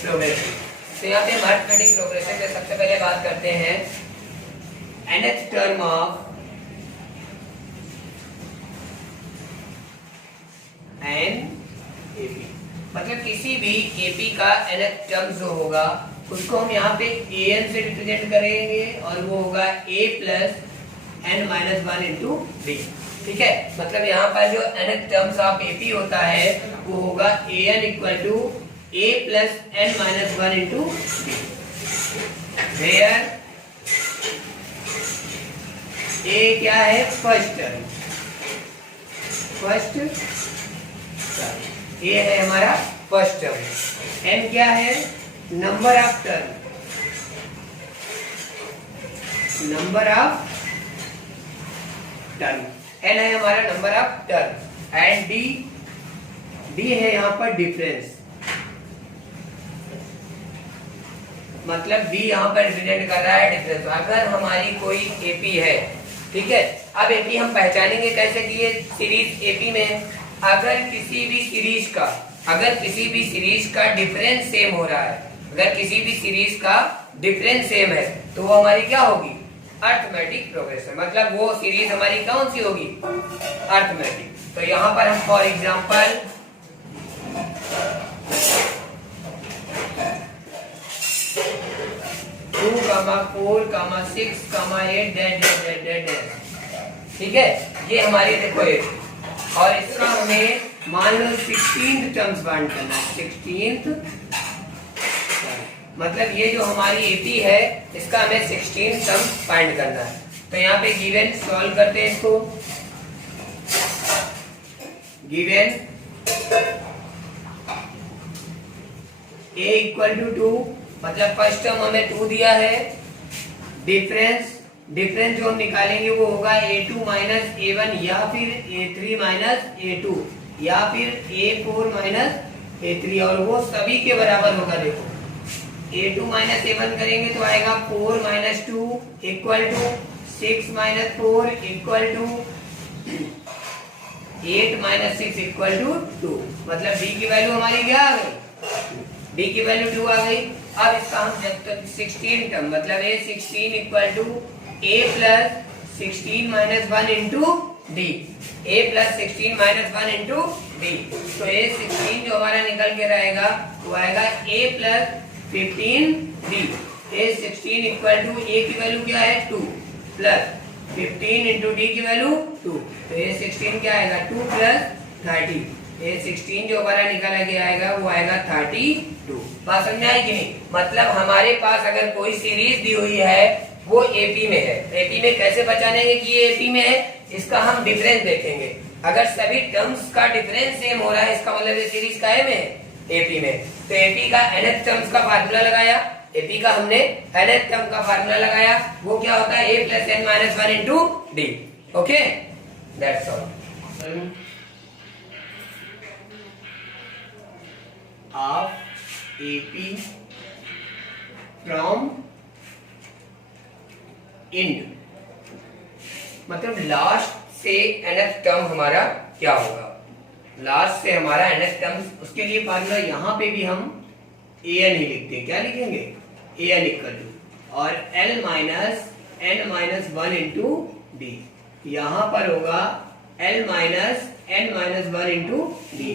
Progressive. तो यहाँ पे हम अरिथमेटिक प्रोग्रेशन में सबसे पहले बात करते हैं nth term of an AP, मतलब किसी भी एपी का nth टर्म जो होगा उसको हम यहाँ पे an से रिप्रेजेंट करेंगे और वो होगा a plus n minus one into b. ठीक है, मतलब यहाँ पर जो nth टर्म्स ऑफ एपी होता है वो होगा an equal to a plus n minus one into b, where a क्या है फर्स्ट टर्म, फर्स्ट ये है हमारा फर्स्ट टर्म, n क्या है number of term, number of term, n है हमारा number of term, and d है यहाँ पर डिफरेंस, मतलब d यहाँ पर रिप्रेजेंट कर रहा है डिफरेंस। अगर हमारी कोई एपी है, ठीक है, अब एपी हम पहचानेंगे कैसे कि ये सीरीज एपी में अगर किसी भी सीरीज का डिफरेंस सेम हो रहा है, अगर किसी भी सीरीज का डिफरेंस सेम है तो वो हमारी क्या होगी अरिथमेटिक प्रोग्रेशन, मतलब वो सीरीज हमारी कौन सी होगी अरिथमेटिक। तो यहाँ पर हम for example two comma 4 comma 6 comma 8 डेड, ठीक है, ये हमारी देखो ये, और इसका हमें मान लो 16th टर्म्स फाइंड करना है, 16th, मतलब ये जो हमारी एपी है इसका हमें 16th टर्म फाइंड करना है। तो यहाँ पे गिवन सॉल्व करते हैं इसको, गिवन a इक्वल टू 2, मतलब फर्स्ट टर्म हमें 2 दिया है, डिफरेंस जो हम निकालेंगे वो होगा a2 माइनस a1 या फिर a3 माइनस a2 या फिर a4 माइनस a3, और वो सभी के बराबर होगा। देखो a2 माइनस a1 करेंगे तो आएगा 4 minus 2 equal to 6 minus 4 equal to 8 minus 6 equal to 2, मतलब b की वैल्यू हमारी क्या आ गई, b की वैल्यू 2 आ गई। अब इसका हम जब तक 16 टर्म, मतलब a16 equal to a plus 16 minus 1 into d, a plus 16 minus 1 into d, तो a16 जो हमारा निकल के रहेगा वो आएगा a plus 15 d, a16 equal to a की वैल्यू क्या है 2 प्लस 15 इंटू डी की वैल्यू 2, तो a16 क्या आएगा 2 प्लस 30, a16 जो हमारा निकल के आएगा वो आएगा 32। बात समझ में आई कि नहीं, मतलब हमारे पास अगर कोई सीरीज दी हुई है वो एपी में है, एपी में कैसे पहचानेंगे कि ये एपी में है, इसका हम डिफरेंस देखेंगे। अगर सभी टर्म्स का डिफरेंस सेम हो रहा है इसका मतलब ये सीरीज काहे में है एपी में। तो एपी का nth टर्म्स का फार्मूला लगाया, एपी का हमने nth टर्म का फार्मूला लगाया, वो क्या होता है a plus n minus 1 into d. Okay, that's all of AP from end, मतलब लास्ट से nth टर्म हमारा क्या होगा, लास्ट से हमारा nth टर्म, उसके लिए फार्मूला यहाँ पे भी हम an ही लिखते हैं, क्या लिखेंगे an इक्वल टू और l minus n minus 1 into d, यहाँ पर होगा l minus n minus 1 into d,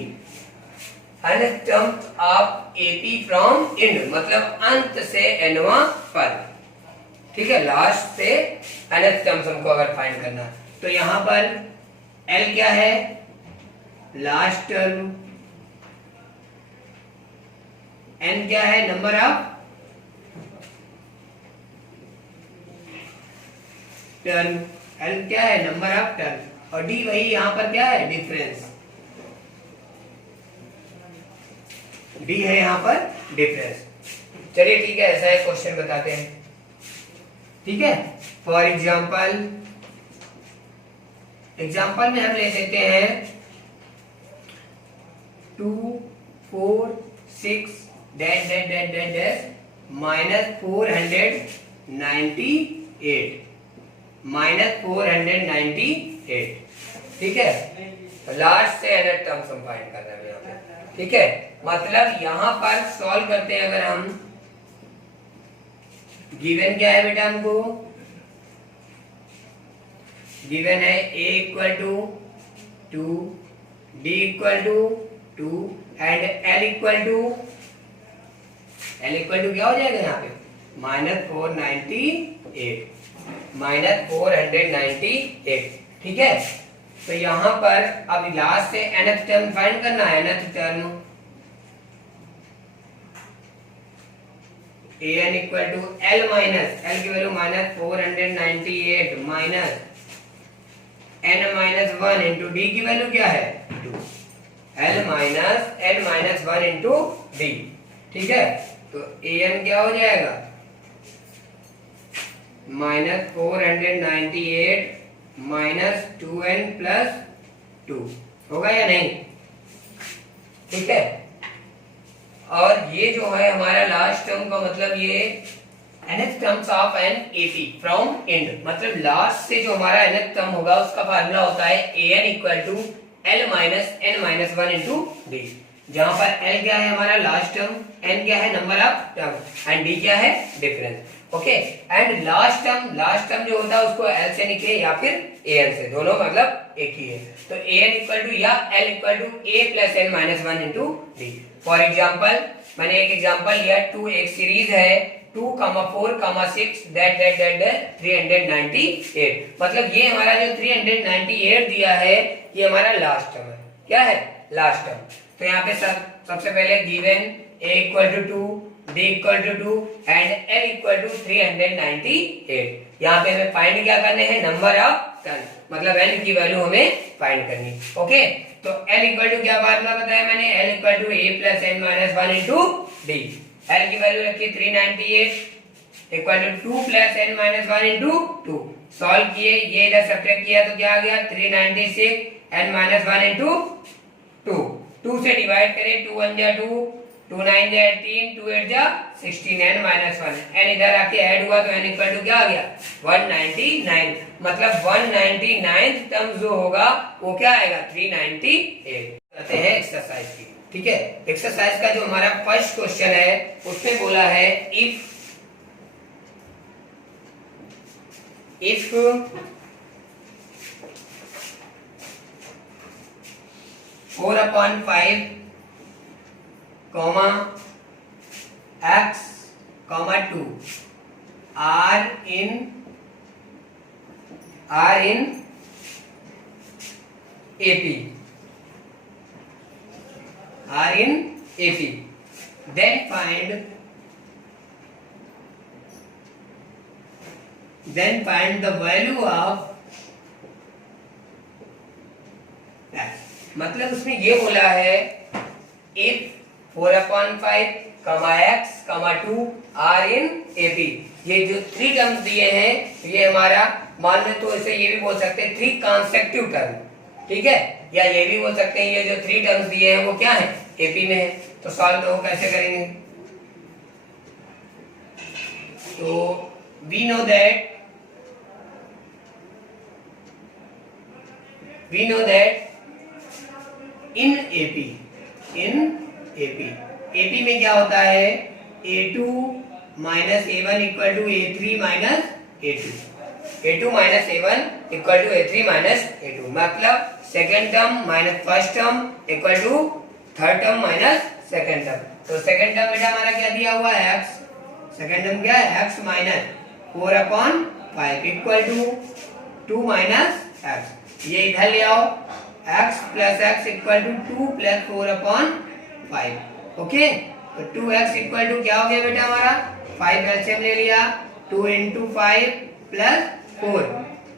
nth term of AP from end, मतलब अंत से nवां पद, ठीक है, लास्ट से nth टर्म्स हमको अगर फाइंड करना है तो यहां पर l क्या है लास्ट टर्म, n क्या है नंबर ऑफ टर्म, l क्या है नंबर ऑफ टर्म, और d वही यहां पर क्या है डिफरेंस, d है यहां पर डिफरेंस। चलिए ठीक है, ऐसा है क्वेश्चन बताते हैं, ठीक है। फॉर एग्जाम्पल में हम ले लेते हैं 2 4 6 डैश माइनस 498, ठीक है, लास्ट से nth टर्म्स हम फाइंड कर रहे हैं यहाँ पे, ठीक है, मतलब यहां पर सॉल्व करते हैं अगर हम, गिवन क्या है बेटा हमको, गिवन है a equal to 2, d equal to 2 and l equal to क्या हो जाएगा यहाँ पे -498, ठीक है। तो यहाँ पर अब लास्ट से nth टर्म फाइंड करना है, nth term an equal to l minus l की value -498 minus n minus 1 into d की वैल्यू क्या है 2, l माइनस 1 इंटू डी, ठीक है। तो an क्या हो जाएगा -498 माइनस 2n प्लस 2, होगा या नहीं, ठीक है। और ये जो है हमारा लास्ट टर्म का मतलब ये nth terms of an AP from and, मतलब लास्ट से जो हमारा nth टर्म होगा उसका फार्मूला होता है an equal to l minus n minus 1 into d, जहां पर l क्या है हमारा लास्ट टर्म, n क्या है number of term and d क्या है difference, okay. And last term जो होता है उसको l से निकले या फिर an से, दोनों मतलब एक ही है। तो an इक्वल टू या l equal to a plus n minus 1 into d. For example मैंने एक एग्जाम्पल लिया, 2 एक सीरीज है 2, 4, 6 दैट 398, मतलब ये हमारा जो 398 दिया है ये हमारा लास्ट टर्म है, क्या है लास्ट टर्म। तो यहाँ पे सबसे पहले given a equal to 2, d equal to 2 and l equal to 398। यहाँ पे हमें फाइंड क्या करने हैं, नंबर ऑफ टर्न, मतलब n की वैल्यू हमें फाइंड करनी, ओके। तो l इक्वल टू क्या फार्मूला बताया मैंने, l equal to a plus n minus 1 into d, l की वैल्यू रखी 398 equal to 2 plus n minus 1 into 2, solve किए, ये इधर सब्ट्रैक्ट किया तो क्या आ गया 396 n माइनस 1 इंटू 2, 2 से डिवाइड करें, 2 1 जा 2, 2 9 जा 18, 2 8 जा 16, n माइनस 1, n इधर आके ऐड हुआ तो n इक्वल टू क्या आ गया 199, मतलब 199 टर्म जो होगा वो क्या आएगा 398। करते हैं एक्सरसाइज की, ठीक है। एक्सरसाइज का जो हमारा फर्स्ट क्वेश्चन है उसमें बोला है if 4/5 x, 2 are in AP, then find the value of x, मतलब उसमें ये बोला है if 4/5 x, 2 are in AP, ये जो 3 टर्म्स दिए हैं ये हमारा, मान ले तो इसे ये भी बोल सकते हैं 3 कॉन्सेक्टिव टर्म, ठीक है, या ये भी बोल सकते हैं ये जो 3 टर्म्स दिए हैं वो क्या है AP में है। तो सॉल्व तो कैसे करेंगे, तो we know that in AP में क्या होता है A2 minus A1 equal to A3 minus A2, A2 minus A1 equal to A3 minus A2, मतलब second term minus first term equal to third term minus second term. तो second term बेटा हमारा क्या दिया हुआ है x, सेकेंड टर्म क्या है x minus 4/5 equal to 2 minus x, ये इधर ले आओ x plus x equal to 2 plus 4/5, okay. तो 2x इक्वल टू क्या हो गया बेटा हमारा 5 एलसीएम ले लिया, 2 into 5 plus 4,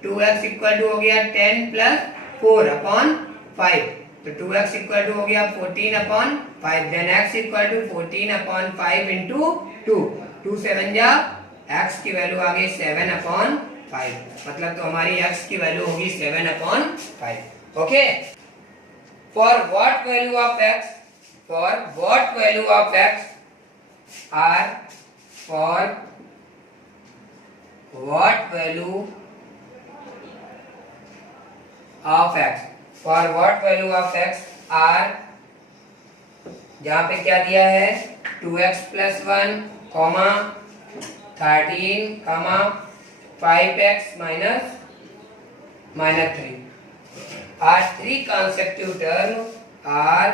2x equal to हो गया 10 प्लस 4/5, तो 2x इक्वल टू हो गया 14/5, then x equal to 14/5 into 2, 2 7 जा x की वैल्यू आ गई 7/5, मतलब तो हमारी x की वैल्यू होगी 7/5, okay. For what value of x, for what value of x are, for what value of x, for what value of x are जहाँ पे क्या दिया है 2x plus 1 comma 13 comma 5x minus -3 are three consecutive term are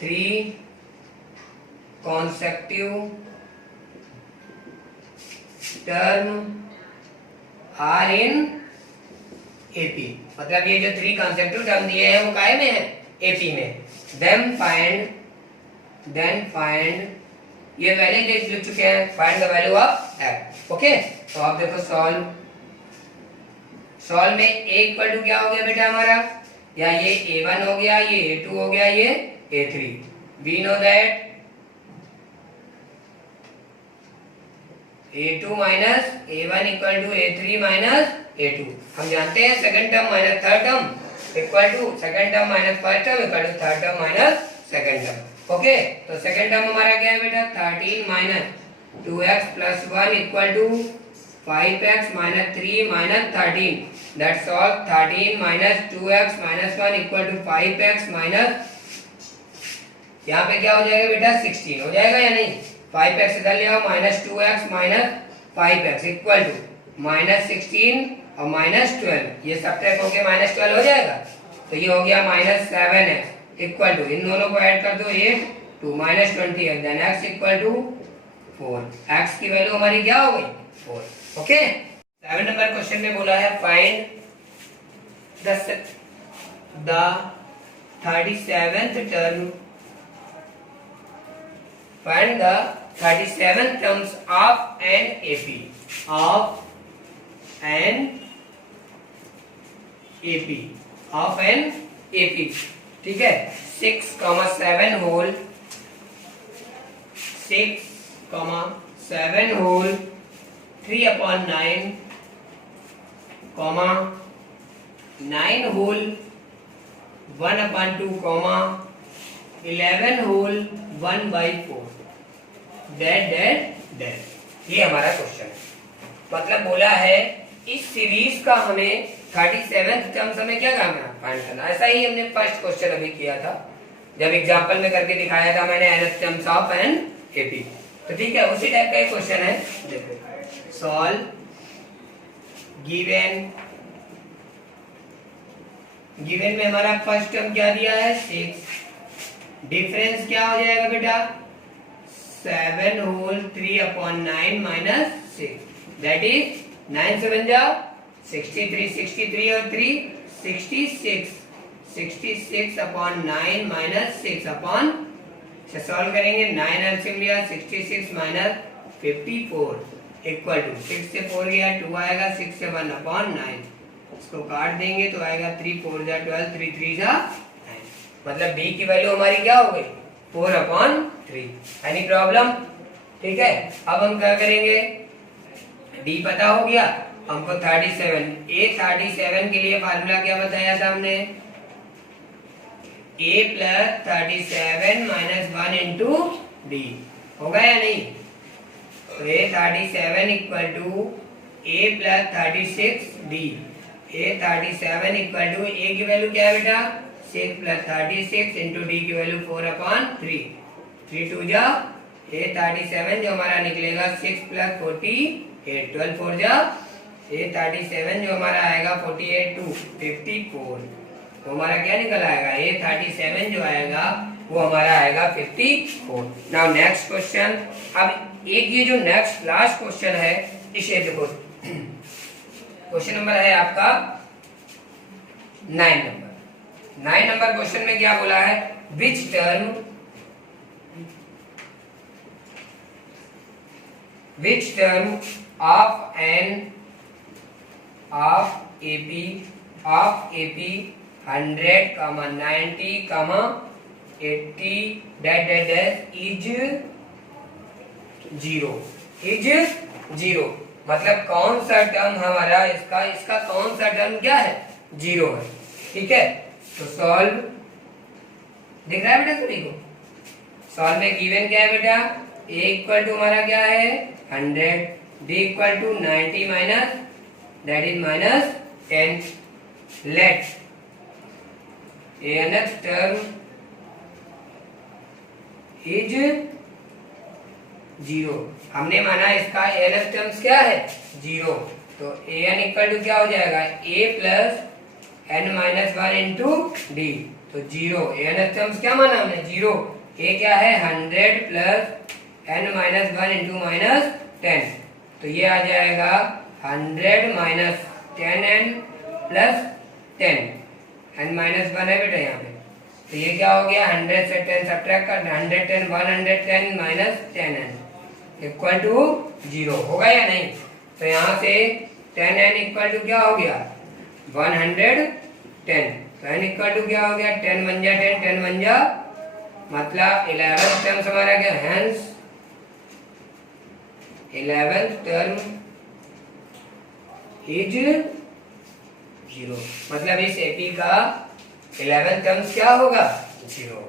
three consecutive term are in AP। मतलब ये जो three कॉन्सेक्टिव term दिए हैं वो काय में है AP में। then find ये पहले लिख चुके हैं, find the value of f। Okay, तो आप देखो सॉल्व में a इक्वल टू क्या हो गया बेटा हमारा, या ये a1 हो गया, ये a2 हो गया, ये a3। We know that a2 minus a1 equal to a3 minus a2। हम जानते हैं second term minus third term equal to second term minus first term equal to third term minus second term. Okay, तो second term हमारा क्या है बेटा 13 minus 2x plus 1 equal to 5x minus 3 minus 13। That's all 13 minus 2x minus 1 equal to 5x minus, यहाँ पे क्या हो जाएगा बेटा 16 हो जाएगा या नहीं। 5x इधर ले आओ, minus 2x minus 5x equal to minus 16 और माइनस 12, ये सब्ट्रैक्ट होके माइनस 12 हो जाएगा। तो ये हो गया माइनस 7x इक्वल टू, इन दोनों को ऐड कर दो 8 to minus 20x, then x equal to 4। x की वैल्यू हमारी क्या हो गई 4। ओके, 7 नंबर क्वेश्चन में बोला है find the 37th term, find the 37 terms of an AP, of an AP, of an AP। ठीक है, 6,7 होल 6,7 होल 3/9 9 होल 1/2 11 होल 1/4 डेड। ये हमारा क्वेश्चन है। मतलब बोला है इस सीरीज का हमें 37th टर्म्स हमें क्या करना फाइंड करना। ऐसा ही हमने फर्स्ट क्वेश्चन अभी किया था, जब एग्जांपल में करके दिखाया था मैंने nth terms of an AP. तो ठीक है, उसी टाइप का एक क्वेश्चन है। देखो सॉल्व गिवन में हमारा फर्स्ट टर्म क्या दिया है 6, डिफरेंस क्या हो जाएगा बेटा 7 होल 3/9 माइनस 6, दैट इज 9 7 जा 63, 63 और 3 66, 66/9 माइनस 6 अपॉन से सॉल्व करेंगे 9 एलसीएम लिया 66 माइनस 54 इक्वल टू 6 से 4 गया 2 आएगा 6 से 1/9, इसको काट देंगे तो आएगा 3 4 जा 12 3 3 जा 9। मतलब b की वैल्यू हमारी क्या हो गई 4/3। Any problem? ठीक है, अब हम क्या करेंगे, d पता हो गया हमको 37, a37 के लिए फार्मूला क्या बताया था हमने, a plus 37 minus 1 into d, होगा या नहीं। तो a37 equal to a plus 36 d, a37 equal to a की वैल्यू क्या है बेटा 6 प्लस 36 इंटू डी की वैल्यू 4/3, 3 2 जा a37 जो हमारा निकलेगा 6 प्लस 48, 12 4 जा a37 जो हमारा आएगा 48 टू 54, तो हमारा क्या निकल आएगा a37 जो आएगा वो हमारा आएगा 54। Now next question. अब एक ये जो नेक्स्ट लास्ट क्वेश्चन है इसे देखो, क्वेश्चन नंबर है आपका 9 नंबर। 9 नंबर क्वेश्चन में क्या बोला है, which term of an of AP 100, 90, 80 dash is 0। मतलब कौन सा टर्म हमारा इसका कौन सा टर्म क्या है 0 है। ठीक है, तो सॉल्व दिख रहा है बेटा सभी को। सॉल्व में गिवन क्या है बेटा, a इक्वल टू हमारा क्या है 100, d equal to 90 minus that is minus 10। Let nth term is 0। हमने माना इसका nth टर्म्स क्या है 0, तो an इक्वल टू क्या हो जाएगा a plus n minus 1 into d, तो 0 nth टर्म्स क्या माना हमने 0, a क्या है 100 plus n minus 1 into minus 10, तो ये आ जाएगा 100 minus 10n plus 10, n minus 1 है बेटा यहाँ पे, तो ये क्या हो गया 100 से 10 सब्ट्रैक्ट कर 110 110 माइनस 10n इक्वल टू 0 होगा या नहीं। तो यहाँ से 10n इक्वल टू क्या हो गया 110, तो n इक्वल टू क्या हो गया 10 बन जा 10 10 बन जा, मतलब 11th टर्म हमारा क्या, हेंस 11th टर्म इज 0, मतलब इस एपी का 11th टर्म्स क्या होगा 0।